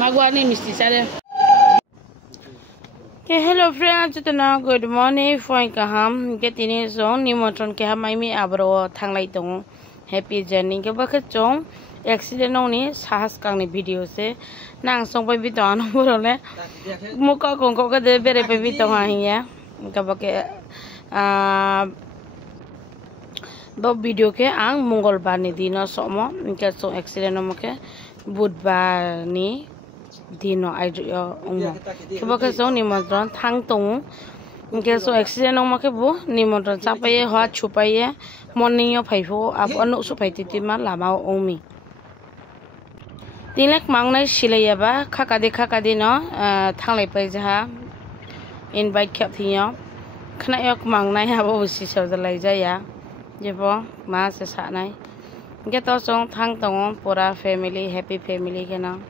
Magwani misti sare. Okay, hello friends, good morning. Fine kaham. Get ini zone ni motor ke ham ini abro thanglai tong. Happy journey ke bakat jong. Accident ni sahas kang ni video se. Nang song pai bito anu borole. Muka kongko ke de bere pai bito ya. Ke bakat do video ke ang Mongolbar ni dino somo. Ke so accident no ke Budbar ni dino ayo ummo. Ke bakat jong ni motor thang tong. Ke so accident no ke bu ni motor capai hoa chupai morning yo phaifo ap anu su phai titi ma lama omi. Dilek mangnai silayaba khakadi no thanglai pai jaha invite khap thiyo khna yok mangnai habo busi sawdalai jaya jebo ma se sanai ge to song thang tong pura family happy family kena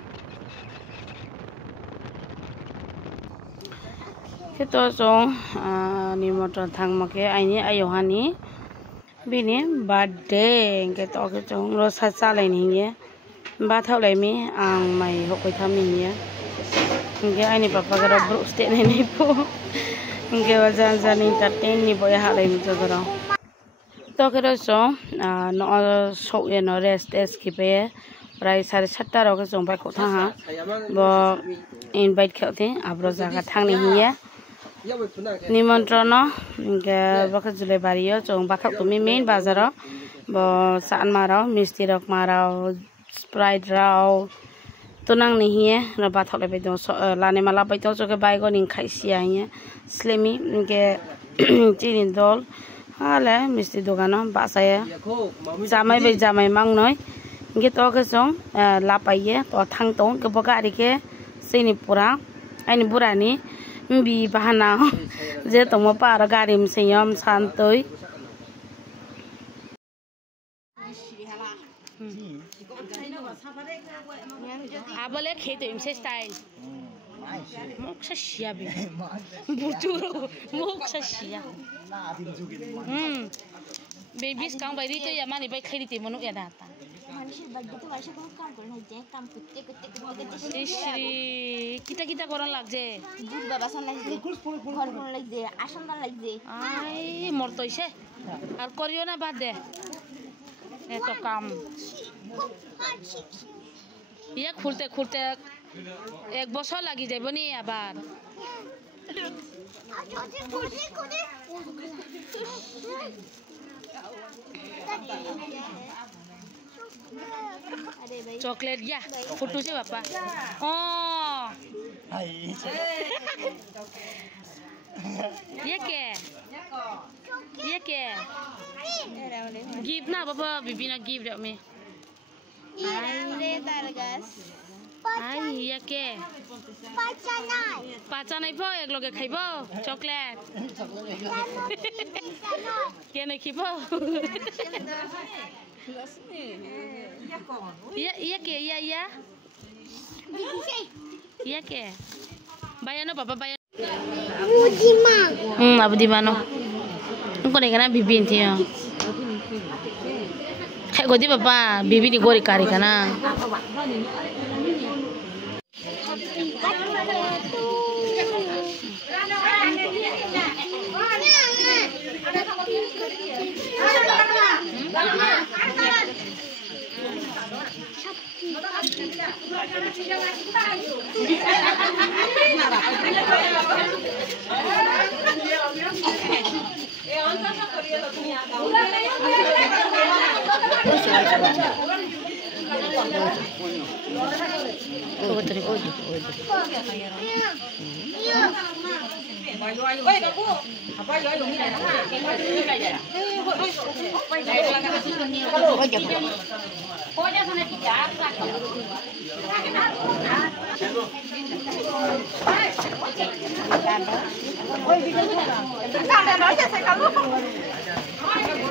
ke to song ni motor thang make aini ayohani bini birthday ge to ke song ro sa sa lai ni ye ba thau lai mi ang mai hokoi thami ni ge aini papa gara bro ste nei po ge wajan jani entertain ni boy ha lai mi to garo to ke ro so no so ye no rest ki pe prai 7:30 ro ke song bai ko tha ha bo invite khate abro jaga thang ni ye nimontrono ge bakat jule bariyo chong bakat tumi main bazar bo san maro misti rok maro sprite rao tunang ni hiye na bathok le bedo lane mala baito choke baigo ning khaisia hiye slemi ge chini dol ale misti dogano basaya jamai be jamai mang noi ge to ke song la paiye to thang tong ke boga ri ke sini pura ani burani bi bahana je tomo par garim seyam santoi abale khete imse style moksa shia be buturo moksa shia babies kang bai ri to ya mani bai khiri te monu ya data মানুষের বাড়িতে তো আসে কোনো কাম করে না যে কাম করতে কিটা করন লাগছে দুধ বাবা সান লাগছে ঘর কোন লাগছে আসন না লাগছে আই মর তইছে আর করিও না বাদ দে এত কাম ইয়া খুলতে 1 বছর লাগি যাইব নি আবার चॉकलेट या फुटू से पापा ओ ये क्या गिफ्ट ना पापा बीबी ना गिफ्ट में आई ये क्या पाचा नहीं पो एक लोगे खाइबो चॉकलेट क्या नहीं खाइबो iya ke iya ke bayano papa bayano abdi mano ko ne kana bibin tiyo kai godi papa bibi ni gori kari kana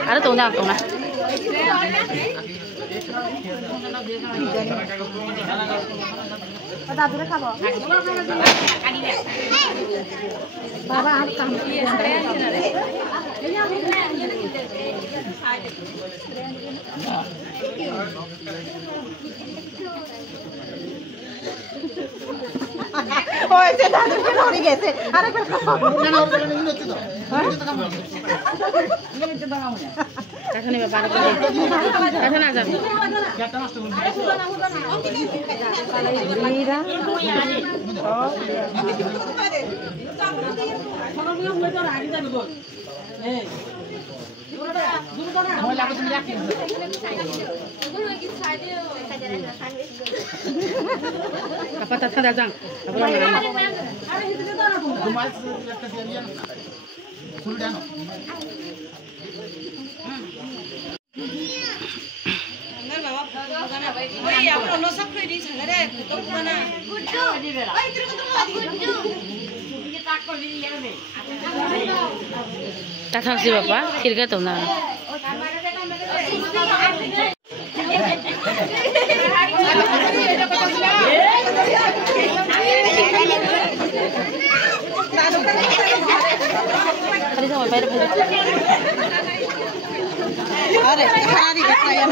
ada tuh nak Baba হয়েছে দাদুকে ধরে গেছে আরেকবার কাছে নেবে 12 করে কাছে না যাবে apa tak datang datang si bapak kira tuh nah tadi sama bayar अरे खाली करता है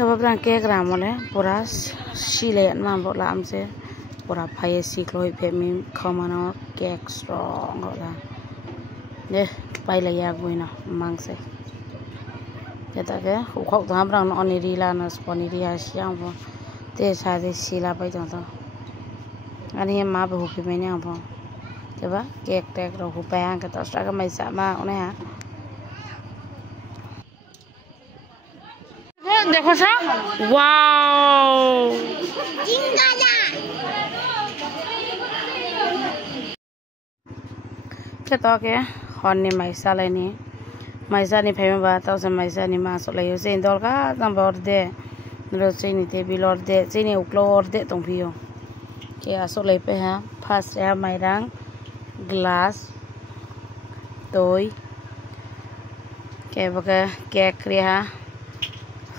Kabarang kek ramole pura silet mah bola amse pura payah si kloi pemi kamano kek strong lah deh payah ya gue na mangse kita ke ukok tu hamrang no oniri lah no sponiri asyam po te sade sila pay tu ani yang mah behuki menya po coba kek tek ro hupayang kita sekarang mai sama one ha देखो सा wow जिंगाला kita ke honni maisa laini maisa ni phai ba ta sa maisa ni ma so layo sein dol ka tam bor de ro sein ni te bilor de sein ni uklor de tong phio ke aso lai pe ha first ya mairang glass toy ke baka cake ri ha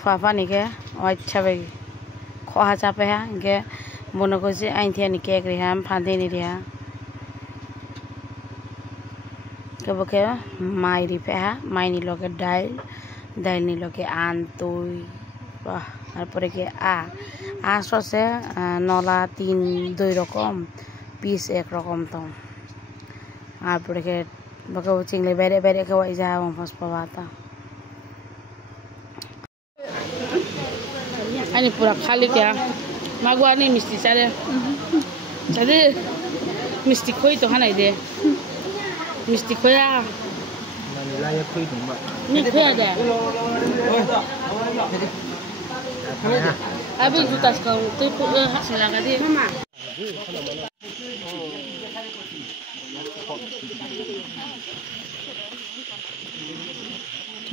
Papa ni ke अच्छा बगी खोहा चापे है के mono को से आइन थे नि केक रे हम फादे नि रे के बके माई रि पे है माई नि लोके दाइल नि लोके आन तुई বাহ তারপরে কি আছে নলা 2 রকম পিস এক রকম তো তারপরে কি বকে চিংলে বাইরে বাইরে খাওয়াই যা ফস পাওয়াতা Ini pura kali ya, magu ani misti cari, jadi misti koi tu kan ada, misti koi ya. Nilai koi tu mbak. Ni koi ada. Abis juta sekarang tu hasil lagi dia. Mama.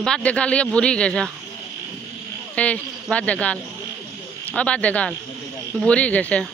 Baat dekal ya buri gaya. Hey, baat dekal. Oh, baat dekal. Buri gaya.